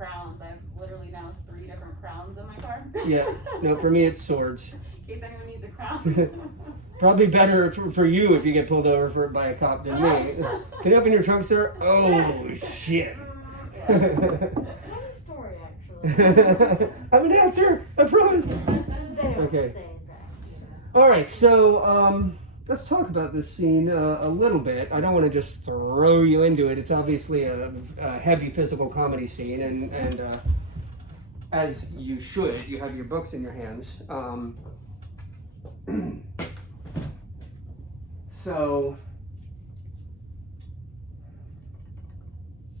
crowns. I have literally now 3 different crowns in my car. Yeah. No, for me it's swords. In case anyone needs a crown. Probably better for you if you get pulled over by a cop than me. Can you open your trunk, sir? Oh, shit. Funny story, actually. I'm an actor, I promise. They don't Okay. say that. All right, so let's talk about this scene a little bit. I don't want to just throw you into it. It's obviously a heavy physical comedy scene, and as you should, you have your books in your hands. So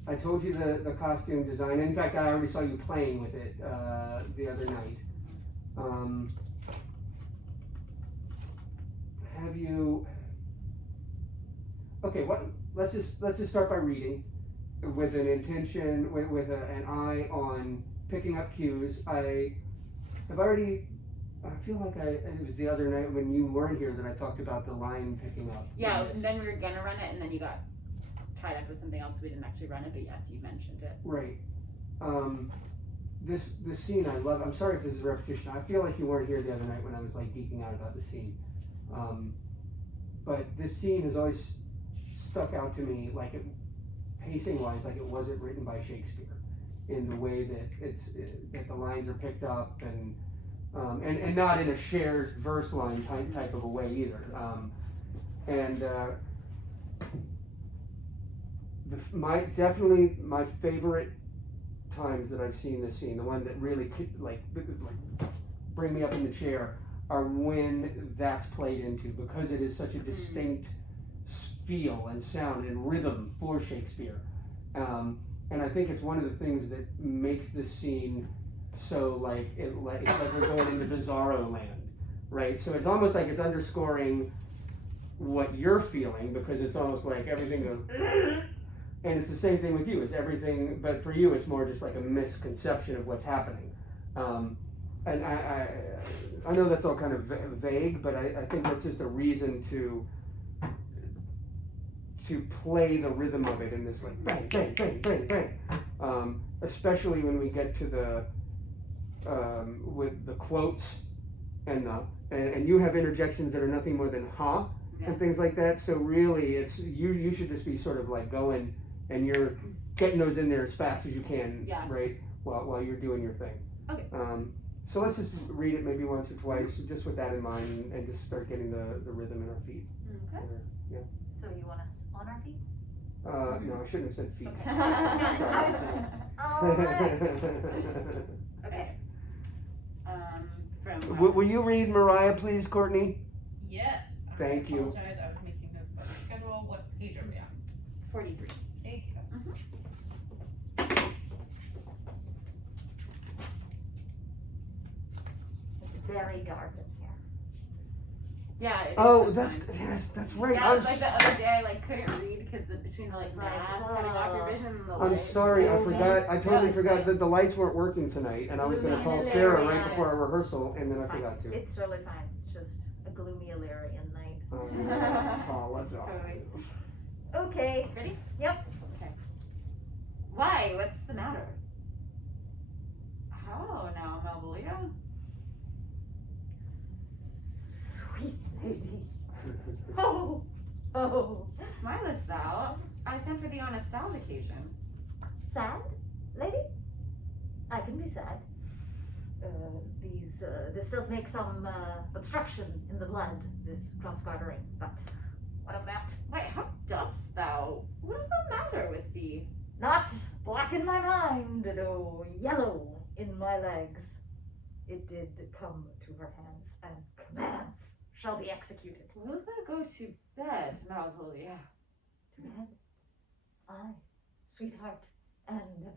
I told you the costume design. In fact, I already saw you playing with it the other night. Have you? Okay, let's just start by reading with an intention, with an eye on picking up cues. I feel like it was the other night when you weren't here that I talked about the line picking up. Yeah, and then we were gonna run it, and then you got tied up with something else. We didn't actually run it, but yes, you mentioned it. Right. This scene I love. I'm sorry if this is a repetition. I feel like you weren't here the other night when I was like geeking out about the scene. But this scene has always stuck out to me, like pacing wise, like it wasn't written by Shakespeare, in the way that that the lines are picked up and not in a shares verse line type of a way either. Definitely my favorite times that I've seen this scene, the one that really like bring me up in the chair, are when that's played into, because it is such a distinct feel and sound and rhythm for Shakespeare. And I think it's one of the things that makes this scene so it's like we're going into Bizarro land, right? So it's almost like it's underscoring what you're feeling, because it's almost like everything goes, and it's the same thing with you. It's everything, but for you, it's more just like a misconception of what's happening. And I know that's all kind of vague, but I think that's just a reason to play the rhythm of it in this like bang, bang, bang, bang, bang. Especially when we get to the with the quotes and you have interjections that are nothing more than huh, and things like that. So really, it's you should just be sort of like going, and you're getting those in there as fast as you can, right? While you're doing your thing. Okay. So let's just read it maybe once or twice, just with that in mind, and just start getting the rhythm in our feet. Okay. Yeah. So you want us on our feet? No, I shouldn't have said feet. Okay. Sorry. All right. Okay. Will you read Mariah, please, Courtney? Yes. Thank you. I apologize. I was making notes about the schedule. What page are we on? 43. Thank you. It's very dark in here. Yeah. It is Oh, sometimes. that's right. Yeah, it was like the other day I couldn't read because between the It's like, mask cutting off your vision and the I'm lights. sorry, I Oh, forgot. I totally it's forgot fine. that the lights weren't working tonight, and I was going to call Sarah right before our rehearsal, and then I It's fine. forgot to. It's totally fine. It's just a gloomy Illyrian night. I apologize. Totally. Okay. Ready? Yep. Okay. Why? What's the matter? How now, Malvolio? Sweet lady. Oh. Oh. Smilest thou? I sent for thee on a sad occasion. Sad, lady? I can be sad. This does make some obstruction in the blood, this cross-gartering, but what of that? Wait, how dost thou? What is the matter with thee? Not black in my mind, though yellow in my legs. It did come to her hands, and commands shall be executed. Wilt thou go to bed, Malvolio? To bed? Aye, sweetheart, and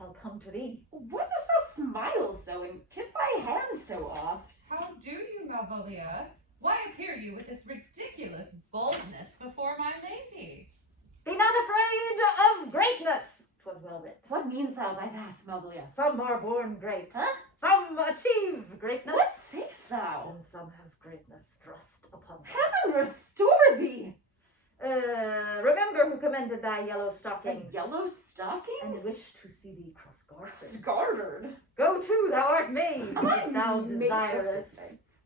I'll come to thee. Why dost thou smile so and kiss thy hand so oft? How do you, Malvolia? Why appear you with this ridiculous boldness before my lady? Be not afraid of greatness. 'Twas well writ. What means thou by that, Malvolio? Some are born great. Huh? Some achieve greatness. What sayest thou? And some have greatness thrust upon them. Heaven restore thee! Remember who commended thy yellow The stockings, yellow and stockings? wish to see thee cross Scarred. Go to, thou art made. Am I If thou made- desirest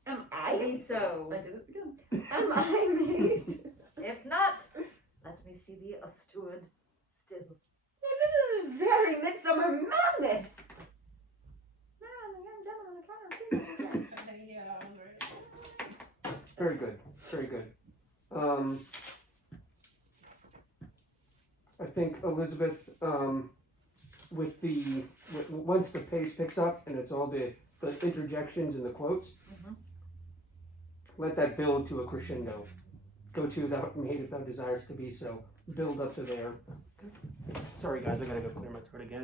Am to be so. I did it again. Am I made? If not, let me see thee a steward still. This is very Midsummer Madness. Very good. Very good. I think Elizabeth, once the pace picks up and it's all the interjections and the quotes, Mhm. let that build to a crescendo. Go to thou art made if thou desires to be so. Build up to there. Sorry guys, I gotta go clear my throat again.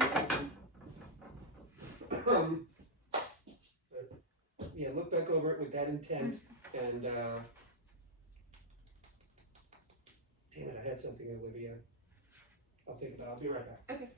Yeah, look back over it with that intent and damn it, I had something, Olivia. I'll think about it. I'll be right back. Okay.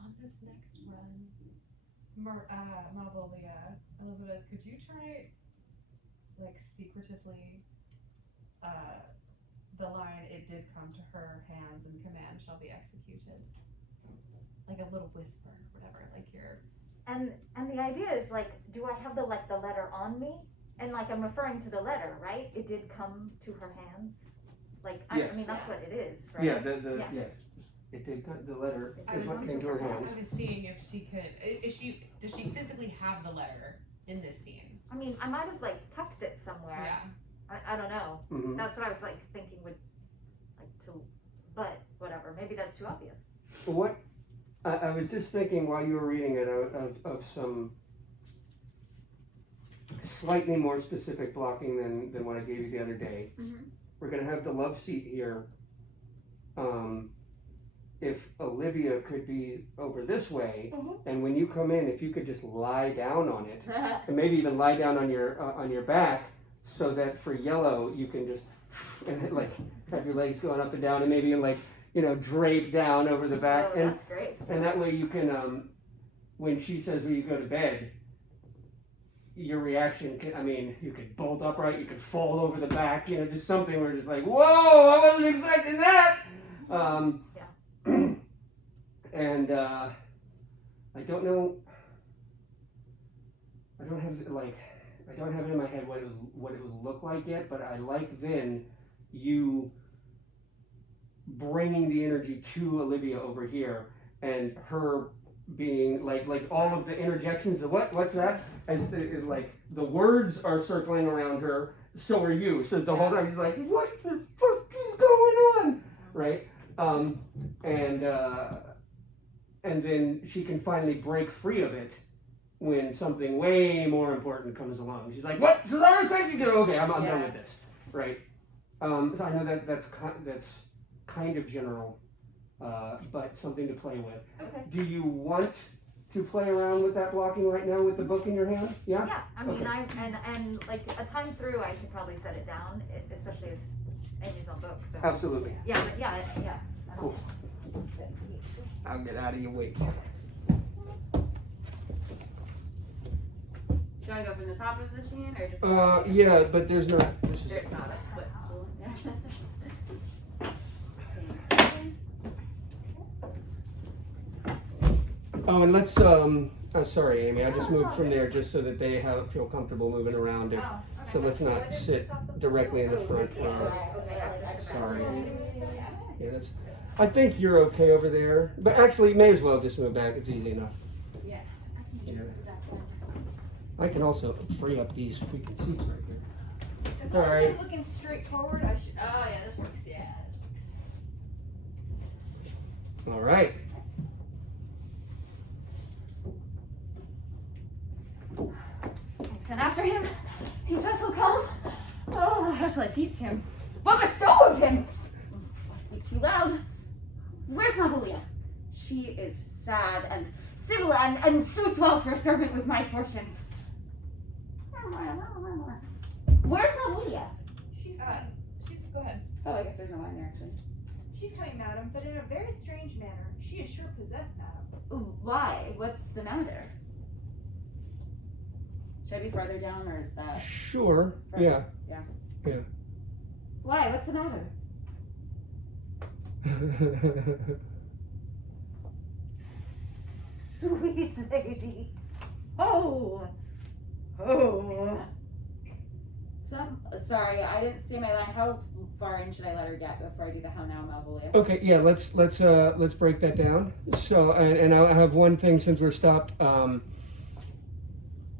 On this next run, Malvolia, Elizabeth, could you try, like, secretively, the line, it did come to her hands and command shall be executed? Like a little whisper or whatever, like you're... And the idea is like, do I have the letter on me? And like I'm referring to the letter, right? It did come to her hands. Like I Yes. mean that's what it is, right? Yeah, Yeah. yeah. It did the letter I is was, what came to her hands. I was seeing if she could, does she physically have the letter in this scene? I mean I might have like tucked it somewhere. Yeah. I don't know. Mm-hmm. That's what I was like thinking would like to, but whatever. Maybe that's too obvious. What I was just thinking while you were reading it of some slightly more specific blocking than what I gave you the other day. Mhm. We're gonna have the love seat here. If Olivia could be over this way, Mhm. and when you come in, if you could just lie down on it, and maybe even lie down on your back, so that for Yellow you can just and like have your legs going up and down, and maybe like drape down over the back, Oh, that's great. and that way you can when she says will you go to bed, your reaction can, I mean, you could bolt upright, you could fall over the back, just something where it's like, whoa, I wasn't expecting that. And I don't know. I don't have it in my head what it would look like yet, but I like then you bringing the energy to Olivia over here and her being like all of the interjections of what's that, as like the words are circling around her, so are you, so the whole time she's like, what the fuck is going on, right? And then she can finally break free of it when something way more important comes along. She's like, what? So I was expecting to. Okay, I'm done with this, right? So I know that's kind of general, but something to play with. Okay. Do you want to play around with that blocking right now with the book in your hand? Yeah? Yeah, I mean, Okay. and like a time through, I could probably set it down, especially if Amy's on book. So Absolutely. yeah, but yeah. Cool. I'll get out of your way. Do you want to go from the top of the scene or just? Yeah, but there's not. This is There's not a footstool. Oh, and let's sorry, Amy. I just moved from there just so that they feel comfortable moving around. So let's not sit directly in the front. Sorry. Yeah, that's. I think you're okay over there, but actually, you may as well just move back. It's easy enough. Yeah. Yeah. I can also free up these freaking seats right here. All right. Looking straight forward, I should. Oh yeah, this works. Yeah, this works. All right. Send after him. He says he'll come. Oh, how shall I feast him? What bestow of him? I speak too loud. Where's Malvolia? She is sad and civil and suits well for a servant with my fortunes. Where's Malvolia? She's go ahead. Oh, I guess there's no line there actually. She's coming, madam, but in a very strange manner. She is sure possessed, madam. Why? What's the matter? Should I be farther down, or is that Sure. Yeah. why? What's the matter? Sweet lady. Oh. Oh. Sorry, I didn't see my line. How far in should I let her get before I do the how now, Malvolia? Okay, yeah, let's break that down. So, and I have one thing since we're stopped. I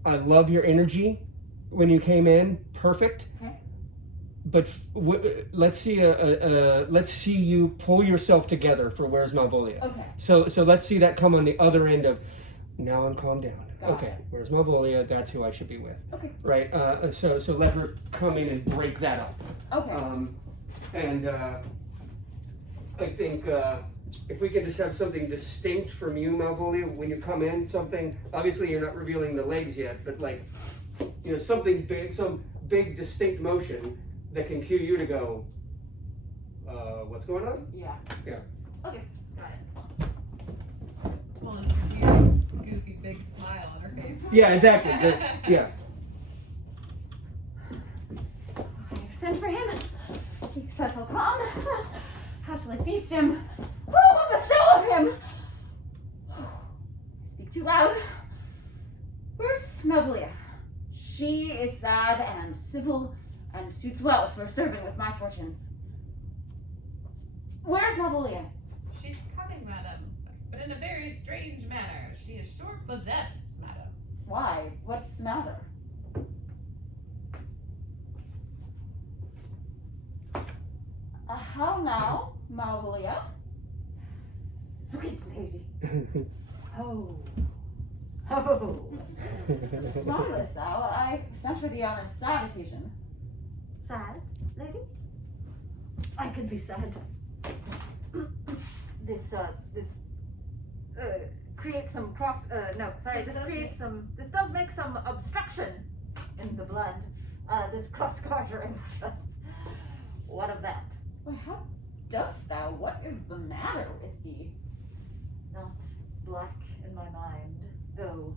love your energy when you came in. Perfect. Okay. But let's see let's see you pull yourself together for Where's Malvolia. Okay. So let's see that come on the other end of. Now I'm calmed down. Got Okay, it. Where's Malvolia? That's who I should be with. Okay. Right. So let her come in and break that up. Okay. And I think if we can just have something distinct from you, Malvolia, when you come in, something, obviously you're not revealing the legs yet, but like, something big, some big distinct motion that can cue you to go, what's going on? Yeah. Yeah. Okay. Got it. Well, this cute, goofy, big smile on her face. Yeah, exactly. Yeah. I've sent for him. He says he'll come. How shall I feast him? Who will bestow of him? I speak too loud. Where's Malvolia? She is sad and civil and suits well for a servant with my fortunes. Where's Malvolia? She's coming, madam, but in a very strange manner. She is sure possessed, madam. Why? What's the matter? How now, Malvolia? Sweet lady. Oh. Oh. Smartless thou. I sent for thee on a sad occasion. Sad, lady? I can be sad. This creates some this does make some obstruction in the blood. This cross-gartering, but what of that? Well, how dost thou? What is the matter with thee? Not black in my mind, though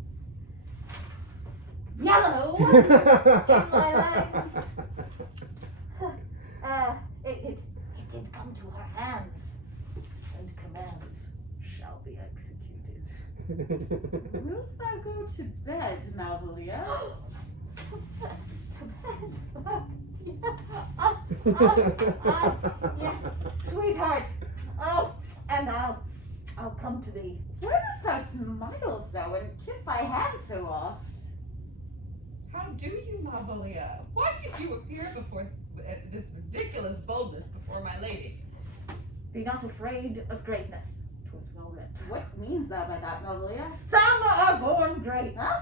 yellow in my legs. It did come to her hands, and commands shall be executed. Wilt thou go to bed, Malvolia? To bed. Yeah, sweetheart. Oh, and I'll come to thee. Where dost thou smile so and kiss thy hand so oft? How do you, Malvolia? Why did you appear before this ridiculous boldness before my lady? Be not afraid of greatness. 'Twas well writ. What means thou by that, Malvolia? Some are born great. Huh?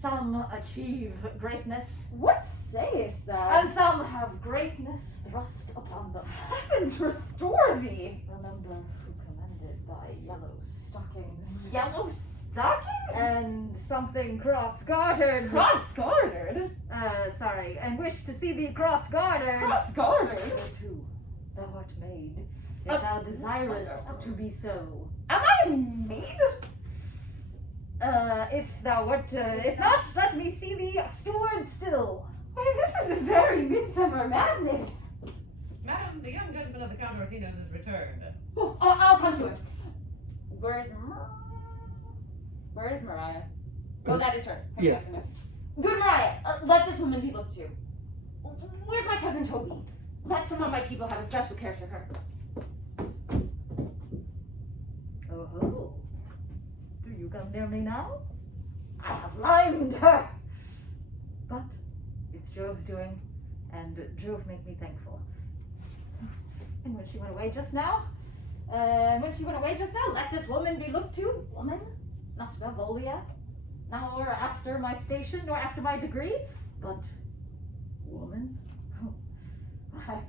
Some achieve greatness, What sayest thou? and some have greatness thrust upon them. Heavens restore thee! Remember who commanded by yellow stockings. Yellow stockings? And something cross-gartered. Cross-gartered? Sorry, and wish to see thee cross-gartered. Cross-gartered? Too, thou art made, if thou desirest to be so. Am I a maid? If thou wert, if not, let me see thee steward still. Why, this is a very midsummer madness. Madam, the young gentleman of the Count Orsino's has returned. Oh, I'll come to him. Where's Mariah? Oh, that is her. Yeah. Good Mariah, let this woman be looked to. Where's my cousin Toby? Let some of my people have a special care to her. Oh, do you come near me now? I have limed her. But it's Jove's doing, and Jove make me thankful. And when she went away just now, let this woman be looked to. Woman, not Malvolia, nor after my station, nor after my degree, but woman. Why,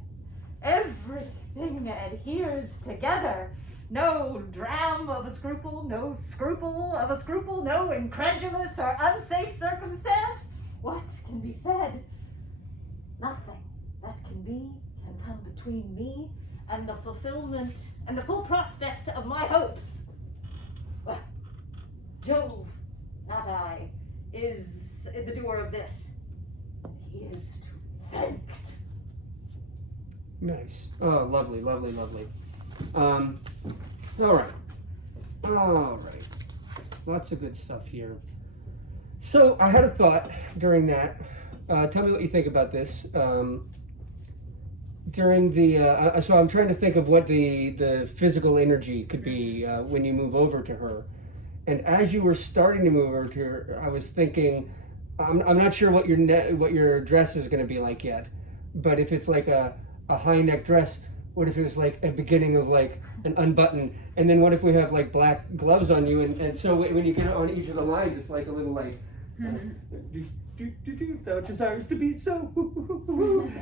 everything adheres together. No dram of a scruple, no scruple of a scruple, no incredulous or unsafe circumstance. What can be said? Nothing that can come between me and the fulfillment and the full prospect of my hopes. Well, Jove, not I, is the doer of this. He is to be thanked. Nice. Oh, lovely, lovely, lovely. All right. Lots of good stuff here. So I had a thought during that. Tell me what you think about this. During the, so I'm trying to think of what the physical energy could be when you move over to her. And as you were starting to move over to her, I was thinking, I'm not sure what your dress is going to be like yet, but if it's like a high neck dress, what if it was like a beginning of like an unbutton, and then what if we have like black gloves on you, and so when you get on each of the lines, it's like a little like, thou desires to be so,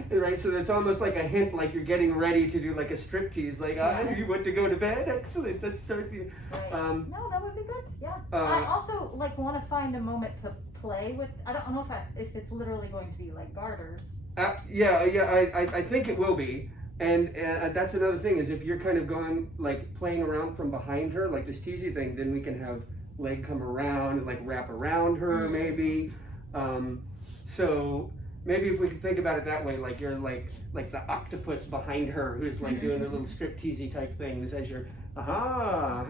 right? So it's almost like a hint, like you're getting ready to do like a striptease, like you want to go to bed, excellent, let's start the. Right. No, that would be good. Yeah. I also like want to find a moment to play with. I don't know if it's literally going to be like garters. I think it will be. And that's another thing, is if you're kind of going, like, playing around from behind her, like this teasy thing, then we can have leg come around and, like, wrap around her, maybe. So maybe if we could think about it that way, like you're like the octopus behind her who's, like, doing a little strip-teasy type things as you're, what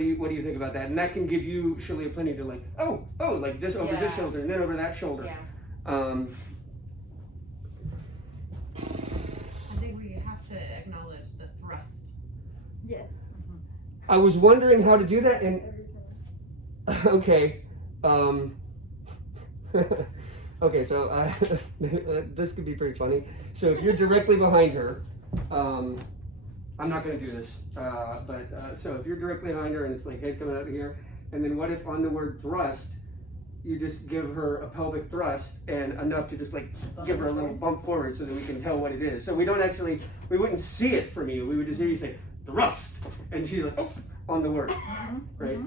do you think about that? And that can give you, Shalia, plenty to, like, like this over this shoulder and then over that shoulder. I think we have to acknowledge the thrust. Yes. I was wondering how to do that, and okay, okay. So this could be pretty funny. So if you're directly behind her, I'm not going to do this, but so if you're directly behind her and it's like head coming out of here, and then what if on the word thrust, you just give her a pelvic thrust and enough to just like give her a little bump forward so that we can tell what it is. So we wouldn't see it from you. We would just hear you say thrust, and she's like, oh, on the word, right?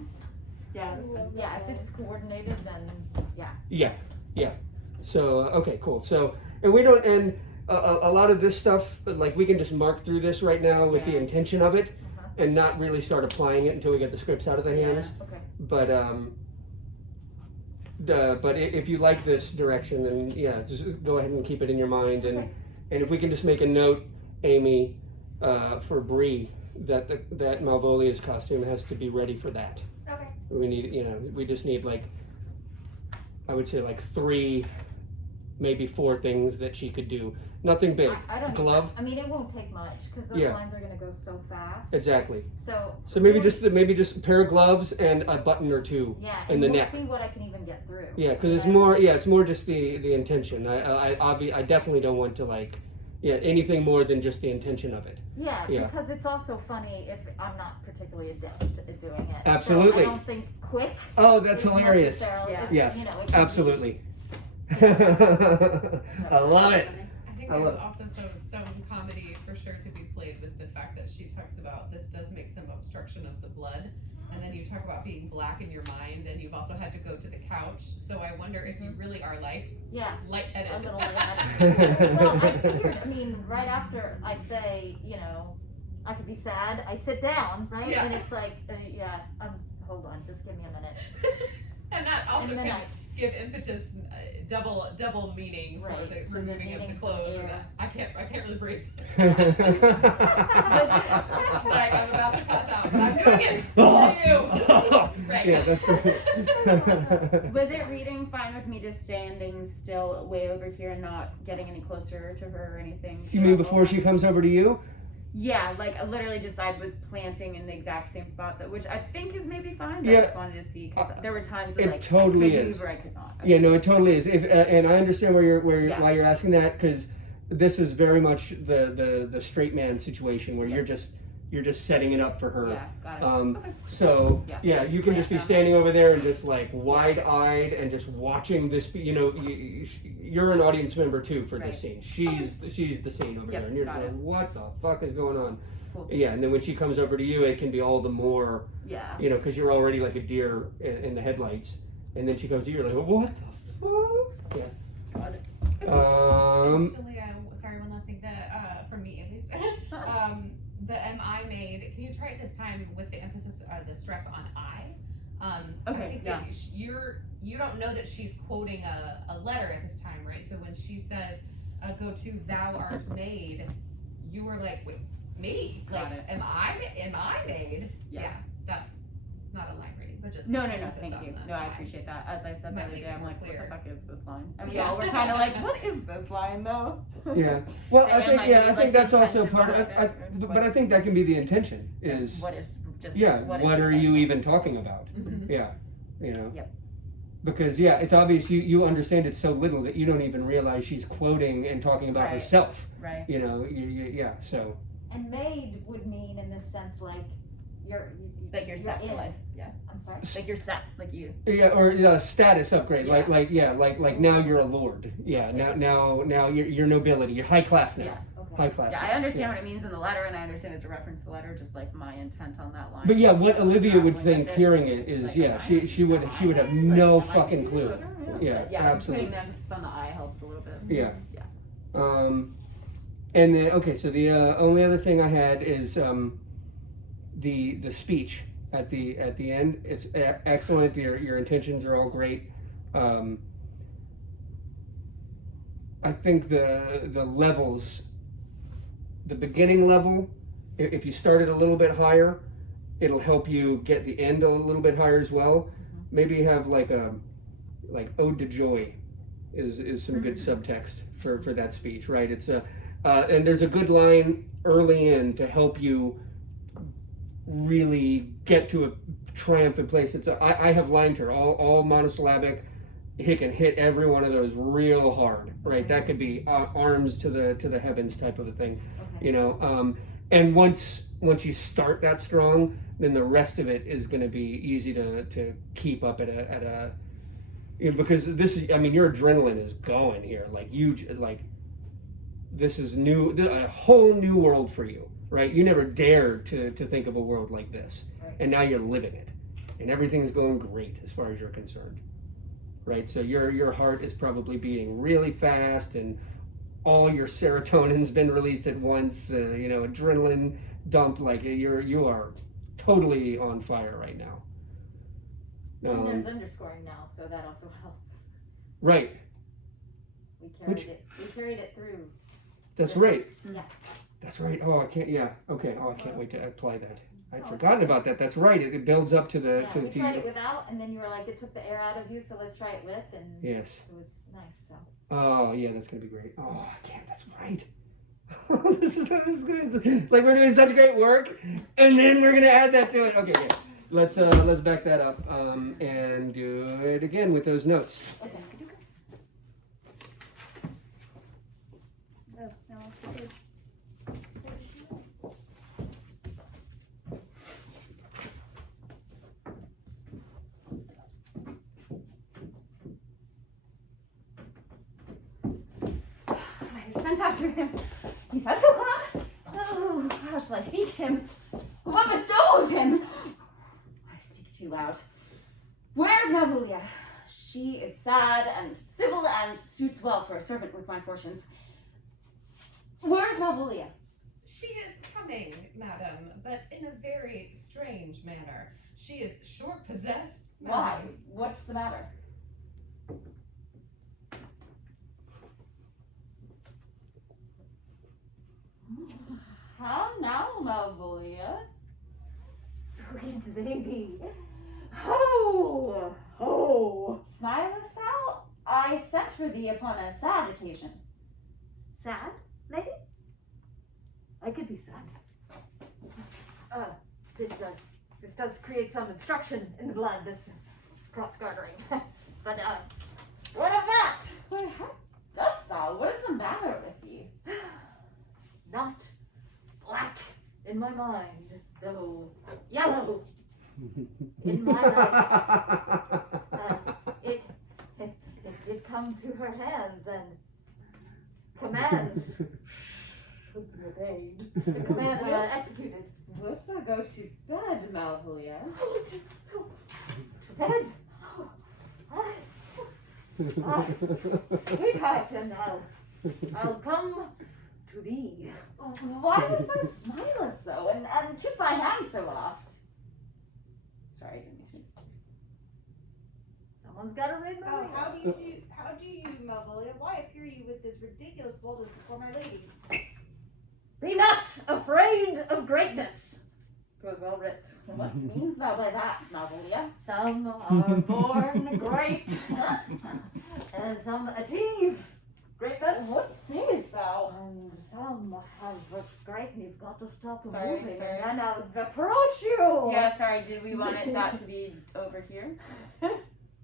Yeah. Yeah. If it's coordinated, then yeah. Yeah. So okay, cool. So and we don't, and a lot of this stuff, like we can just mark through this right now with the intention of it, and not really start applying it until we get the scripts out of the hands. Okay. But if you like this direction, then just go ahead and keep it in your mind, and if we can just make a note, Amy, for Bree, that Malvolia's costume has to be ready for that. Okay. We need, we just need like, I would say like 3, maybe 4 things that she could do. Nothing big. I don't glove. I mean, it won't take much because those lines are going to go so fast. Exactly. So maybe just a pair of gloves and a button or 2 in the neck. See what I can even get through. Yeah, because it's more just the intention. I definitely don't want to like, anything more than just the intention of it. Yeah, because it's also funny if I'm not particularly adept at doing it. Absolutely. So I don't think quick. Oh, that's hilarious. Yes, absolutely. I love it. I think there's also some comedy for sure to be played with the fact that she talks about this does make some obstruction of the blood, and then you talk about being black in your mind, and you've also had to go to the couch. So I wonder if you really are lightheaded. A little lightheaded. Well, I figured. I mean, right after I say, I could be sad, I sit down, right? Yeah. And it's like, hold on, just give me a minute. And that also can give impetus, double meaning for the removing of the clothes. Or that I can't really breathe. Like I'm about to pass out, but I'm doing it for you. Right. Yeah, that's great. Was it reading fine with me just standing still way over here and not getting any closer to her or anything? You mean before she comes over to you? Yeah, like literally just I was planting in the exact same spot, which I think is maybe fine, but Yeah. I just wanted to see because there were times It when totally I could is. move or I could not. Yeah, no, it totally is. And I understand Yeah. why you're asking that, because this is very much the straight man situation where you're just setting it up for her. Yeah, got it. So Yeah. you can just be standing over there and just like wide-eyed and just watching this. You're an audience member too for this scene. She's the scene over there, and you're just got like, it. what the fuck is going on? cool. Yeah, and then when she comes over to you, it can be all the more, Yeah. you know, because you're already like a deer in the headlights, and then she goes to you, you're like, what the fuck? Yeah. Got it. Actually, sorry, one last thing. For me at least, the MI maid. Can you try it this time with the emphasis, the stress on I? I Okay, think yeah. that you don't know that she's quoting a letter at this time, right? So when she says, "Go to thou art made," you were like, "Wait, me? Got Like, it. am I made?" Yeah. That's not a line reading, but just No, emphasis thank on you. the No, I I. appreciate that. As I said the Might other make day, it I'm more like, clear. what the fuck is this line? And we Yeah. all were kind of like, what is this line though? Yeah. Well, I And think I yeah, need, I like, think the that's also intention part of it. behind it. It's But like- I think that can be the intention. Is What is just yeah, what what is are to you take even talking about? Mhm. Yeah, you know. Yep. Because yeah, it's obvious you understand it so little that you don't even realize she's quoting and talking about Right. herself. Right. You know, yeah. So And maid would mean in this sense like Like you're set for in. life. Yeah. I'm sorry. Like you're set. Like you. yeah, or status upgrade. Yeah. Like now you're a lord. Yeah, now you're nobility. You're high class now. Yeah. Okay. High class. Yeah, now. I understand what it means in the letter, and I understand it's a reference to the letter. Just like my intent on that line. But yeah, what Olivia would Grappling think with it. hearing it is Like, yeah, am I- she would am I have there? no Like, am I fucking there? clue. Yeah, But yeah, absolutely. putting the emphasis on the I helps a little bit. Yeah. Yeah. And then okay, so the only other thing I had is the speech at the end. It's excellent. Your intentions are all great. I think the levels, the beginning level, if you start it a little bit higher, it'll help you get the end a little bit higher as well. Maybe have like Ode to Joy is some good subtext for that speech, right? It's and there's a good line early in to help you really get to a triumphant place. It's I have lined her all monosyllabic. He can hit every one of those real hard, right? That could be arms to the heavens type of a thing, Okay. you know. And once you start that strong, then the rest of it is going to be easy to keep up at a you know, because this is, I mean, your adrenaline is going here, this is new, a whole new world for you, right? You never dared to think of a world like this, Right. and now you're living it, and everything's going great as far as you're concerned, right? So your heart is probably beating really fast, and all your serotonin's been released at once. You know, adrenaline dump, like you are totally on fire right now. And there's underscoring now, so that also helps. Right. We carried Which- it. We carried it through. That's Yes. right. Yeah. That's right. Oh, I can't. Yeah. Okay. Oh, I can't wait to apply that. I'd Oh, forgotten about that. That's right. It builds up to the Yeah, we tried it without, and then you were like, it took the air out of you, so let's try it with, and Yes. it was nice. So Oh, yeah. That's gonna be great. Oh, I can't. That's right. this is good. Like we're doing such great work, and then we're gonna add that to it. Okay. Good. Let's back that up and do it again with those notes. okay. Oh, now off the page. I sent after him. He says he'll come. Oh, how shall I feast him? What bestow of him? I speak too loud. Where's Malvolia? She is sad and civil and suits well for a servant with my fortunes. Where's Malvolia? She is coming, madam, but in a very strange manner. She is short possessed. Why? madam. What's the matter? How now, Malvolia? Sweet baby. Ho! Ho! Smilest thou? I sent for thee upon a sad occasion. Sad, lady? I could be sad. This does create some obstruction in the blood, this cross gartering. But, what of that? Why, how dost thou? What is the matter with thee? Not black in my mind, though yellow in my legs. It did come to her hands and commands should be obeyed. The command executed. Let's not go to bed, Malvolia. To bed. Sweetheart, and I'll come to thee. Why are you so smileless so and kiss my hand so oft? Sorry, I didn't mean to. Someone's got to read my Oh, mind. how do you, Malvolia? Why appear you with this ridiculous boldness before my lady? Be not afraid of greatness. 'Twas well writ. What means thou by that, Malvolia? Some are born great, and some achieve greatness. What sayest thou? And some have great, and you've got to stop Sorry, moving, sorry. and then I'll approach you. Yeah, sorry, did we want that to be over here?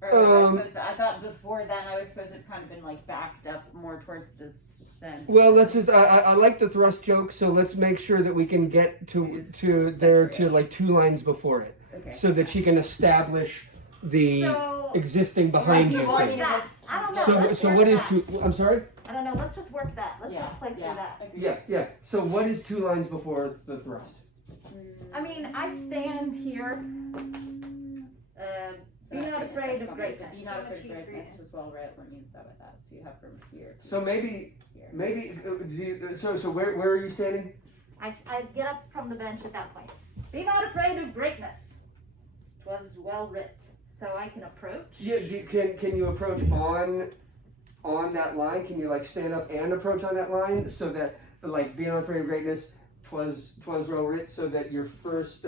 Or was I supposed to, I thought before then I was supposed to have kind of been like backed up more towards the center. Well, let's just. I like the thrust joke, so let's make sure that we can get to there to like 2 lines before it, Okay. so that she can establish the So, existing behind do you you. want me to that. I don't know. So let's so work what is that. 2? I'm sorry. I don't know. Let's just work that. Let's just play through that. Agreed. Yeah. So what is 2 lines before the thrust? I mean, I stand here. Be not afraid of greatness. Be not So afraid of achieve greatness greatness. was well read when you said that. So you have from here to So maybe here. so where are you standing? I get up from the bench at that place. Be not afraid of greatness. 'Twas well writ. So I can approach. Yeah. Can you approach on that line? Can you like stand up and approach on that line so that like being not afraid of greatness, 'twas well writ, so that your first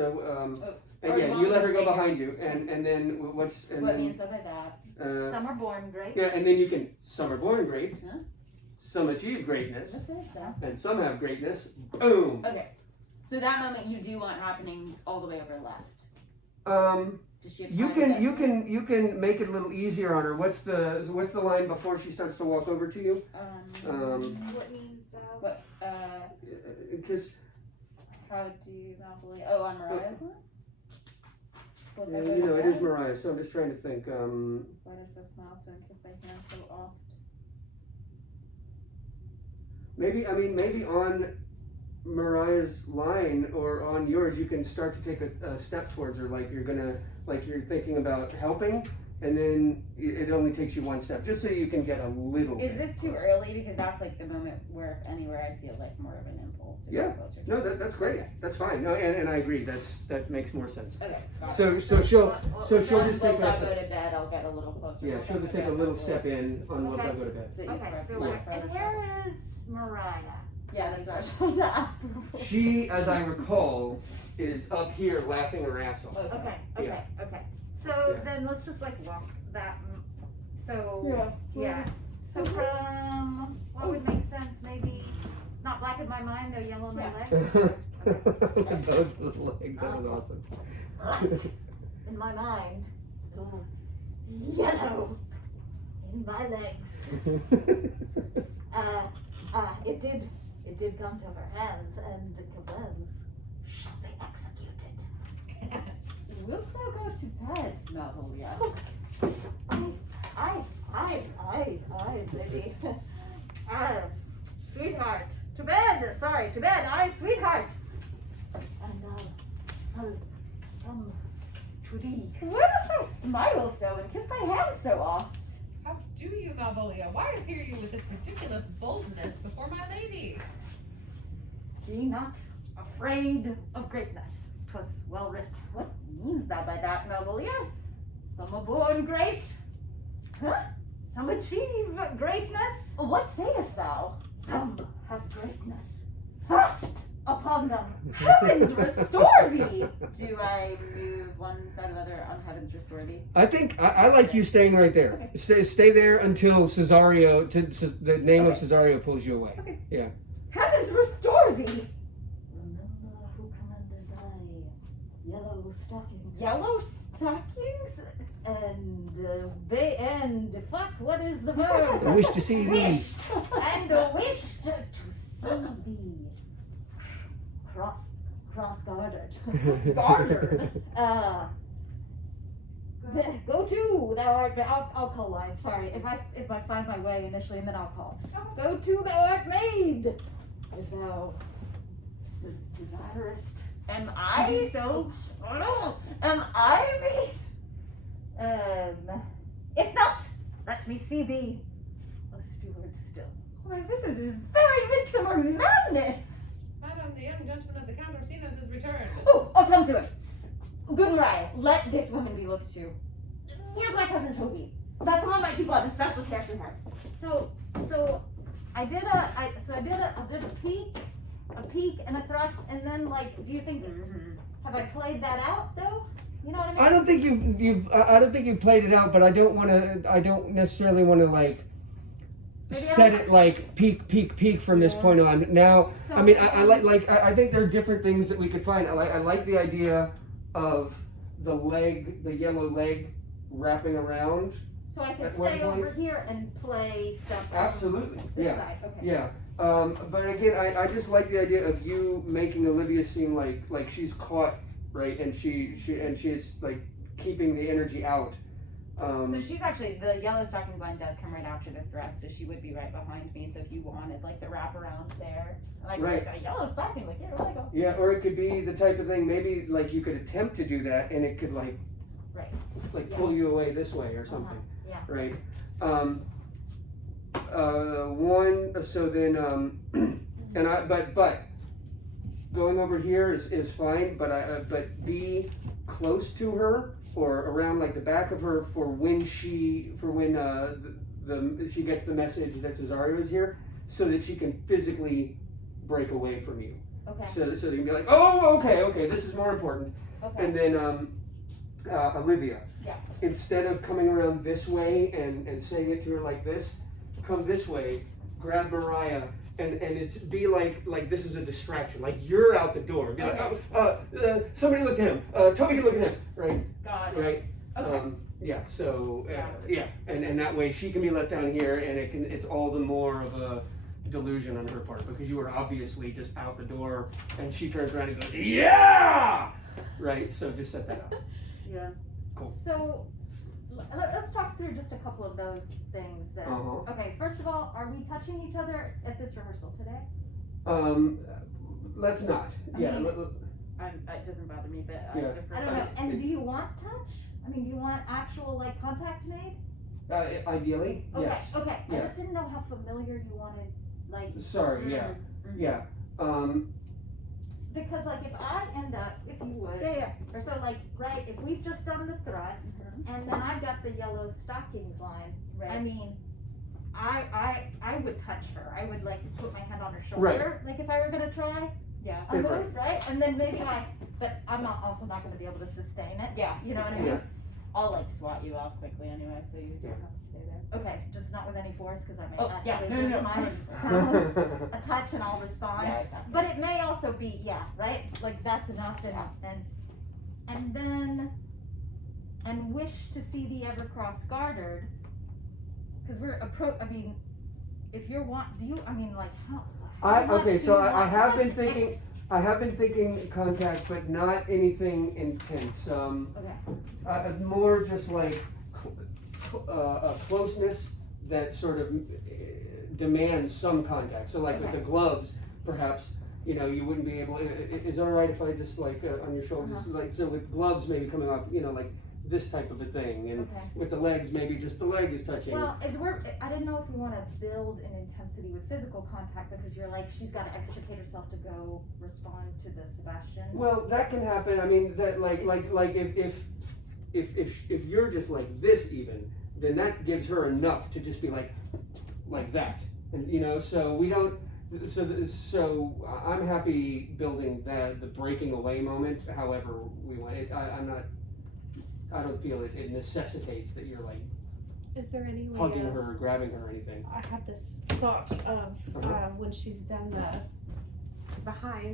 and or yeah, you let her go long behind you, and then what's and What then means that by that? Some are born great. yeah, and then you can some are born great, Huh? some achieve greatness, What says that? and some have greatness. Boom. Okay. So that moment you do want happening all the way over left. Does she have You time can to you get can you can make it a little easier on her. What's the line before she starts to walk over to you? What means thou? What Because how do you Malvolia? Oh, on Mariah's line? What you if I go know to it is bed? Mariah, so I'm just trying to think. Why does so smile so and kiss thy hand so oft? Maybe on Mariah's line or on yours, you can start to take a step towards her, like you're thinking about helping, and then it only takes you 1 step, just so you can get a little. Is bit this too closer. early? Because that's like the moment where, if anywhere, I feel like more of an impulse to Yeah. get closer. No, that's great. Okay. That's fine. No, and I agree. That makes more sense. Okay. got it. So she'll just When take will I go a to bed? I'll get a little closer. yeah, she'll just take a little step in on what Okay. I go to bed. So you Okay, correct so me. and where is Mariah? Yeah, that's what I was trying to ask before. She, as I recall, is up here laughing her ass off. Okay. Yeah. So Yeah. then let's just like walk that. So Yeah. yeah. So from what would make sense? Maybe not black in my mind, though yellow in my legs. Both the legs. That was awesome. In my mind, yellow in my legs. It did come to her hands, and Cabens shall be executed. Wilt thou go to bed, Malvolia? I, baby. Sweetheart, to bed. Sorry, to bed. Sweetheart. And I'll come to thee. Why dost thou smile so and kiss thy hand so oft? How do you, Malvolia? Why appear you with this ridiculous boldness before my lady? Be not afraid of greatness. 'Twas well writ. What means thou by that, Malvolia? Some are born great. Huh? Some achieve greatness. What sayest thou? Some have greatness thrust upon them. Heavens restore thee! Do I move one side or the other on heavens restore thee? I think I like you staying right there. Stay there until Cesario, the name of Okay. Cesario pulls you away. Okay. Yeah. Heavens restore thee! Remember who commanded thy yellow stockings. Yellow stockings? And fuck, what is the verb? I wish to see thee. Wished and wished to see thee. Cross guarded. Guarded. Go to thou art. I'll call line. Sorry, if I find my way initially, and then I'll call. Go to thou art made. As thou desirous Am to I? be so? Am I made? If not, let me see thee a steward still. Why, this is very midsummer madness. Madam, the young gentleman of the Count Orsino's has returned. Oh, I'll come to it. Good Mariah, let this woman be looked to. Here's my cousin Toby. That's one of my people at the special care for her. So I did a peek and a thrust, and then like, do you think have I played that out though? You know what I mean? I don't think I don't think you played it out, but I don't necessarily want to like Maybe set it like peak from this point on. Now, So, I mean, I think there are different things that we could find. I like the idea of the yellow leg wrapping around. So I can At one stay point- over here and play stuff. on Absolutely, this yeah. side. Okay. Yeah, but again, I just like the idea of you making Olivia seem like she's caught, right, and she's like keeping the energy out. So she's actually, the yellow stockings line does come right after the thrust, so she would be right behind me. So if you wanted like the wrap around there, like Right. a yellow stocking, like here, let go. Yeah, or it could be the type of thing. Maybe like you could attempt to do that, and it could like Right. like pull you away this way or something. Yeah. Right. So then and but going over here is fine, but be close to her or around like the back of her for when she gets the message that Cesario is here, so that she can physically break away from you. Okay. So they can be like, oh, okay, this is more important. Okay. And then Olivia, Yeah. instead of coming around this way and saying it to her like this, come this way, grab Mariah, and it's be like this is a distraction. Like you're out the door. Be like, somebody look at him. Toby can look at him. Right. Got it. Right. Okay. Yeah. So and that way she can be left down here, and it's all the more of a delusion on her part because you were obviously just out the door, and she turns around and goes, yeah. Right. So just set that up. Yeah. Cool. So let's talk through just a couple of those things then. Uh-huh. Okay, first of all, are we touching each other at this rehearsal today? Let's not. I Yeah. mean- It doesn't bother me, but Yeah. I defer. I don't know. And do you want touch? I mean, do you want actual like contact made? Ideally, Okay. yes. Okay. I Yeah. just didn't know how familiar you wanted, like. Sorry. Yeah. Mm. Yeah. Because like if I end up, if you would. Yeah. So like, right, if we've just done the thrust, and then I've got the yellow stockings line, I mean, I would touch her. I would like put my hand on her shoulder, like if I were gonna try Yeah. a move, right? And then maybe but I'm also not gonna be able to sustain it. Yeah. You know what I mean? Yeah. I'll like swat you off quickly anyway, so you don't have to stay there. Okay, just not with any force, because I may Oh, yeah, actually no, lose no, my no. balance. A touch and I'll respond. Yeah, exactly. But it may also be, right? Like that's enough and then wish to see the Evercross gartered. Cause we're I mean, if you're Okay, so I have been thinking. I have been thinking contact, but not anything intense. More just like a closeness that sort of demands some contact. So like with the gloves, perhaps, you wouldn't be able. Is it all right if I just like on your shoulders, like so with gloves maybe coming off, like this type of a thing, and with the legs maybe just the leg is touching. Well, I didn't know if you want to build an intensity with physical contact because you're like she's got to extricate herself to go respond to the Sebastian. Well, that can happen. I mean, that like if you're just like this even, then that gives her enough to just be like that, and so we don't. So I'm happy building the breaking away moment. However we want it. I don't feel it necessitates that you're like Is there any way hugging her or grabbing her or anything. I had this thought of when she's done the behind